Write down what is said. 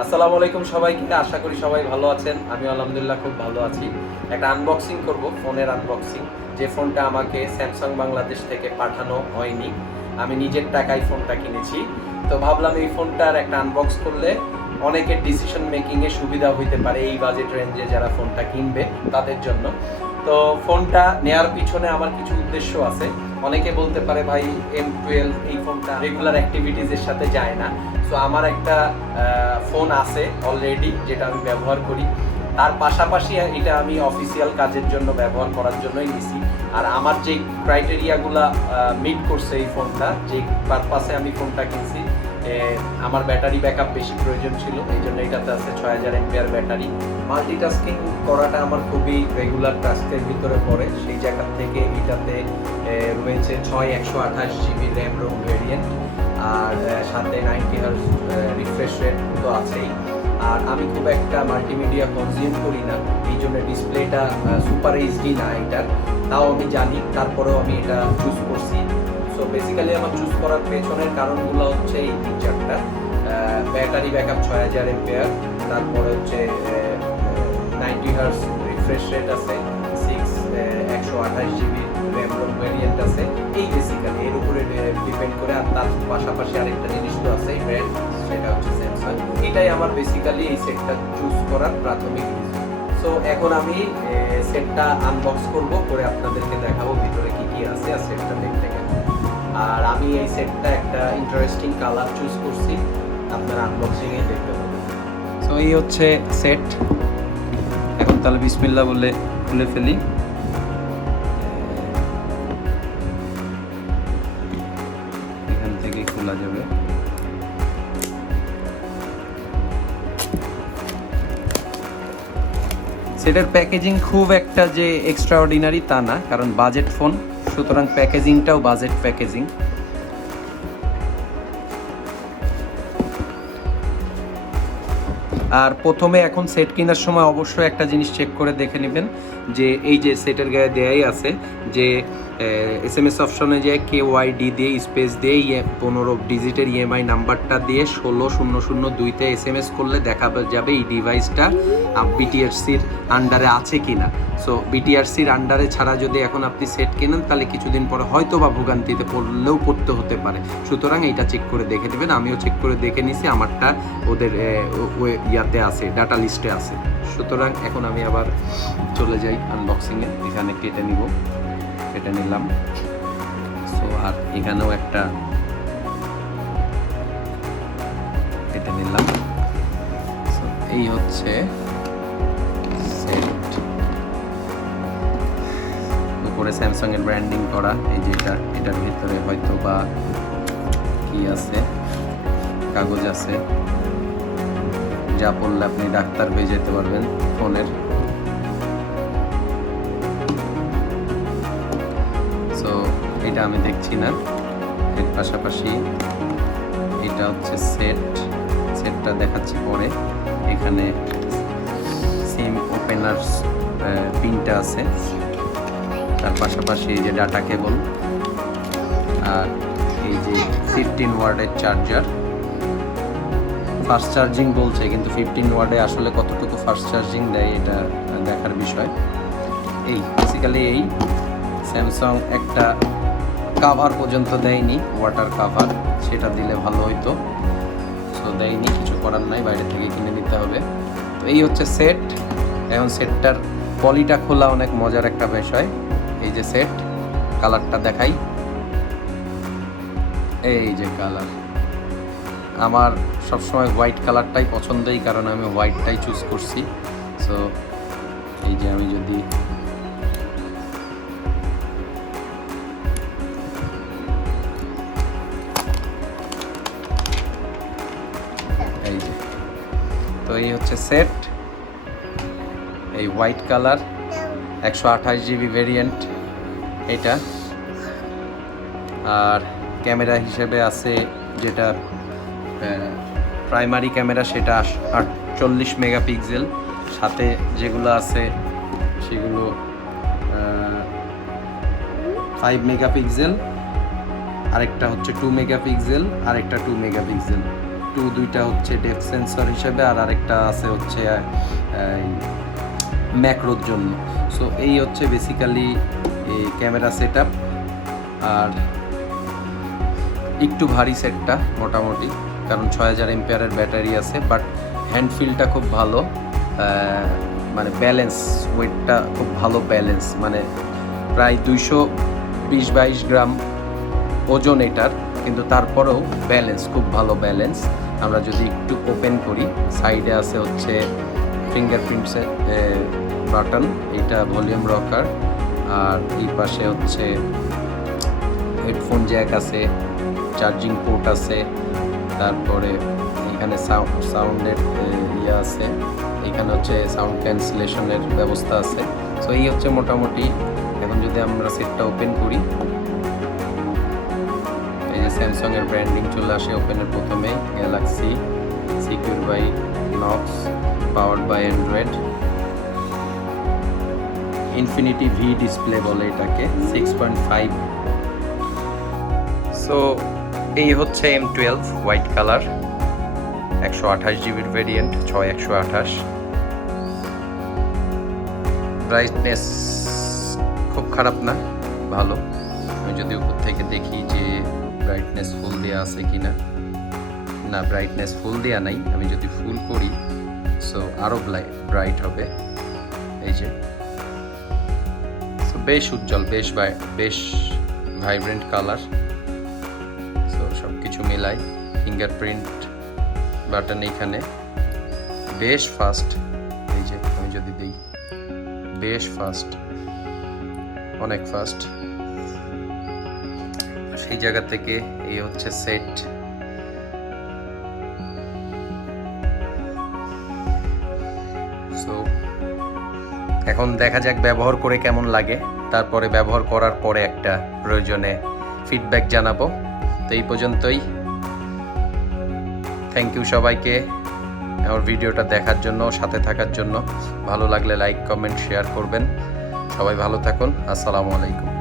আসসালামু আলাইকুম সবাইকে, আশা করি সবাই ভালো আছেন। আমি আলহামদুলিল্লাহ খুব ভালো আছি। একটা আনবক্সিং করব, ফোনের আনবক্সিং। যে ফোনটা আমাকে স্যামসাং বাংলাদেশ থেকে পাঠানো হয়নি, আমি নিজের টাকায় ফোনটা কিনেছি। তো ভাবলাম এই ফোনটার একটা আনবক্স করলে অনেকের ডিসিশন মেকিংয়ে সুবিধা হইতে পারে, এই বাজেট রেঞ্জে যারা ফোনটা কিনবে তাদের জন্য। তো ফোনটা নেয়ার পিছনে আমার কিছু উদ্দেশ্য আছে। অনেকে বলতে পারে ভাই M12 এই ফোনটা রেগুলার অ্যাক্টিভিটিসের সাথে যায় না। সো আমার একটা ফোন আছে অলরেডি, যেটা আমি ব্যবহার করি। তার পাশাপাশি এটা আমি অফিসিয়াল কাজের জন্য ব্যবহার করার জন্যই নিছি। আর আমার যে ক্রাইটেরিয়াগুলা মিট করছে এই ফোনটা, যে পারপাসে আমি ফোনটা কিনছি, আমার ব্যাটারি ব্যাকআপ বেশি প্রয়োজন ছিল, এই জন্য এটাতে আছে 6000 এমপিআর ব্যাটারি। মাল্টিটাস্কিং করাটা আমার খুবই রেগুলার টাস্কের ভিতরে পড়ে, সেই জায়গা থেকে এটাতে রয়েছে 128GB র্যাম রোম ভেরিয়েন্ট, আর সাথে 90 হার্জ রিফ্রেশ রেট তো আছেই। আর আমি খুব একটা মাল্টিমিডিয়া কনজিউম করি না, এই জন্য ডিসপ্লেটা সুপার এইচডি না এটার, তাও আমি জানি, তারপরেও আমি এটা চুজ করছি। সো বেসিক্যালি আমার চুজ করার পেছনের কারণগুলো হচ্ছে এই তিন চারটা: ব্যাটারি ব্যাকআপ 6000 এমপিআর, তারপরে হচ্ছে 90 হার্জ রিফ্রেশ রেট আছে, 128GB র্যাম রোম ভ্যারিয়েন্ট আছে। এই বেসিক্যালি এর উপরে ডিপেন্ড করে। আর তার পাশাপাশি আরেকটা জিনিস তো আছে ব্র্যান্ড, সেটা হচ্ছে স্যামসাং। এটাই আমার বেসিক্যালি এই সেটটা চুজ করার প্রাথমিক রিজন। সো এখন আমি সেটটা আনবক্স করব, করে আপনাদেরকে দেখাবো ভিতরে কি কি আছে আর সেটটা দেখতে গেলে। আর আমি এই সেটটা একটা ইন্টারেস্টিং কালার চুজ করছি, আপনারা আনবক্সিংয়ে দেখতে পাবেন। সো এই হচ্ছে সেট। এখন তাহলে বিসমিল্লাহ বলে খুলে ফেলি। এখান থেকে খোলা যাবে। সেটার প্যাকেজিং খুব একটা যে এক্সট্রা অর্ডিনারি তা না, কারণ বাজেট ফোন, সুতরাং প্যাকেজিংটাও বাজেট প্যাকেজিং। আর প্রথমে এখন সেট কেনার সময় অবশ্যই একটা জিনিস চেক করে দেখে নেবেন, যে এই যে সেটের গায়ে দেয়াই আছে যে SMS অপশনে যে KYD দিয়ে স্পেস দিয়ে 15 ডিজিটের EMI নাম্বারটা দিয়ে 16002-তে SMS করলে দেখা যাবে এই ডিভাইসটা BTRCর আন্ডারে আছে কিনা। সো BTRCর আন্ডারে ছাড়া যদি এখন আপনি সেট কেনেন, তাহলে কিছুদিন পরে হয়তো বা ভোগান্তিতে পড়তে হতে পারে। সুতরাং এইটা চেক করে দেখে দেবেন। আমিও চেক করে দেখে নিছি, আমারটা ওদের ইয়াতে আছে, ডাটা লিস্টে আছে। সুতরাং এখন আমি আবার চলে যাই আনবক্সিংয়ে। এখানে কেটে নিলাম। সো আর এখানেও একটা কেটে নিলাম। সো এই হচ্ছে সেট। উপরে স্যামসাং এর ব্র্যান্ডিং করা, এই যে এটার ভিতরে হয়তো বা কি আছে, কাগজ আছে, যা পড়লে আপনি ডাক্তার হয়ে যেতে পারবেন ফোনের। সো এটা আমি দেখছি না। এর পাশাপাশি এটা হচ্ছে সেটটা দেখাচ্ছি পরে। এখানে সিম ওপেনার্স পিনটা আছে, তার পাশাপাশি এই যে ডাটা কেবল, আর এই যে 15 ওয়াটের চার্জার। ফাস্ট চার্জিং বলছে, কিন্তু 15 ওয়াটে আসলে কতটুকু ফাস্ট চার্জিং দেয় এটা দেখার বিষয়। এই বেসিক্যালি এই স্যামসাং একটা কাভার পর্যন্ত দেয়নি, ওয়াটার কাভার, সেটা দিলে ভালো হইতো। সো দেয়নি, কিছু করার নাই, বাইরে থেকে কিনে নিতে হবে। তো এই হচ্ছে সেট। এখন সেটটার পলিটা খোলা অনেক মজার একটা বিষয়। এই যে সেট, কালারটা দেখাই। এই যে কালার, আমার সবসময় হোয়াইট কালারটাই পছন্দ, এই কারণে আমি হোয়াইটটাই চুজ করছি। সো এই যে আমি যদি এই যে, তো এই হচ্ছে সেট, এই হোয়াইট কালার, 128GB ভেরিয়েন্ট এটা। আর ক্যামেরা হিসেবে আছে যেটা প্রাইমারি ক্যামেরা, সেটা 48 মেগাপিক্সেল। সাথে যেগুলো আছে সেগুলো 5 মেগাপিক্সেল, আরেকটা হচ্ছে 2 মেগাপিক্সেল, আরেকটা 2 মেগাপিক্সেল। একটু দুইটা হচ্ছে ডেপথ সেন্সর হিসেবে, আর আরেকটা আছে হচ্ছে ম্যাক্রোর জন্য। সো এই হচ্ছে বেসিক্যালি ক্যামেরা সেট আপ। আর একটু ভারী সেটটা মোটামুটি, কারণ 6000 এমপিয়ারের ব্যাটারি আছে, বাট হ্যান্ড ফিলটা খুব ভালো, মানে ব্যালেন্স, ওয়েটটা খুব ভালো ব্যালেন্স, মানে প্রায় 220-22 গ্রাম ওজন এটার, কিন্তু তারপরেও ব্যালেন্স খুব ভালো ব্যালেন্স। আমরা যদি একটু ওপেন করি, সাইডে আছে হচ্ছে ফিঙ্গারপ্রিন্টসের বাটন, এটা ভলিউম রকার, আর এই পাশে হচ্ছে হেডফোন জ্যাক আছে, চার্জিং পোর্ট আছে, তারপরে এখানে সাউন্ডের ইয়ে আছে, এখানে হচ্ছে সাউন্ড ক্যান্সেলেশনের ব্যবস্থা আছে। সো এই হচ্ছে মোটামুটি। এখন যদি আমরা সেটটা ওপেন করি, এই যে স্যামসাংয়ের ব্র্যান্ডিং চলে আসে ওপেনের প্রথমে, Galaxy, secure by Knox, powered by Android, infinity V display বলে এটাকে, 6.5। সো এই হচ্ছে M12 হোয়াইট কালার, 128 জিবির ভেরিয়েন্ট, 6128। ব্রাইটনেস খুব খারাপ না, ভালো। আমি যদি উপর থেকে দেখি যে ব্রাইটনেস ফুল দেওয়া আছে কিনা, না ব্রাইটনেস ফুল দেওয়া নাই। আমি যদি ফুল করি, সো আরও ব্রাইট হবে, এই যে। সো বেশ উজ্জ্বল, বেশ ভাইব্রেন্ট কালার। সো সব কিছু মিলাই, ফিঙ্গারপ্রিন্ট বাটন এইখানে, বেশ ফাস্ট, এই যে আমি যদি দিই, বেশ ফাস্ট, অনেক ফাস্ট। সেই জায়গা থেকে এই হচ্ছে সেট। সো এখন দেখা যাক ব্যবহার করে কেমন লাগে, তারপরে ব্যবহার করার পরে একটা প্রয়োজনে ফিডব্যাক জানাবো। তো এই পর্যন্তই। থ্যাংক ইউ সবাইকে আমার ভিডিওটা দেখার জন্য, সাথে থাকার জন্য। ভালো লাগলে লাইক, কমেন্ট, শেয়ার করবেন। সবাই ভালো থাকুন। আসসালামু আলাইকুম।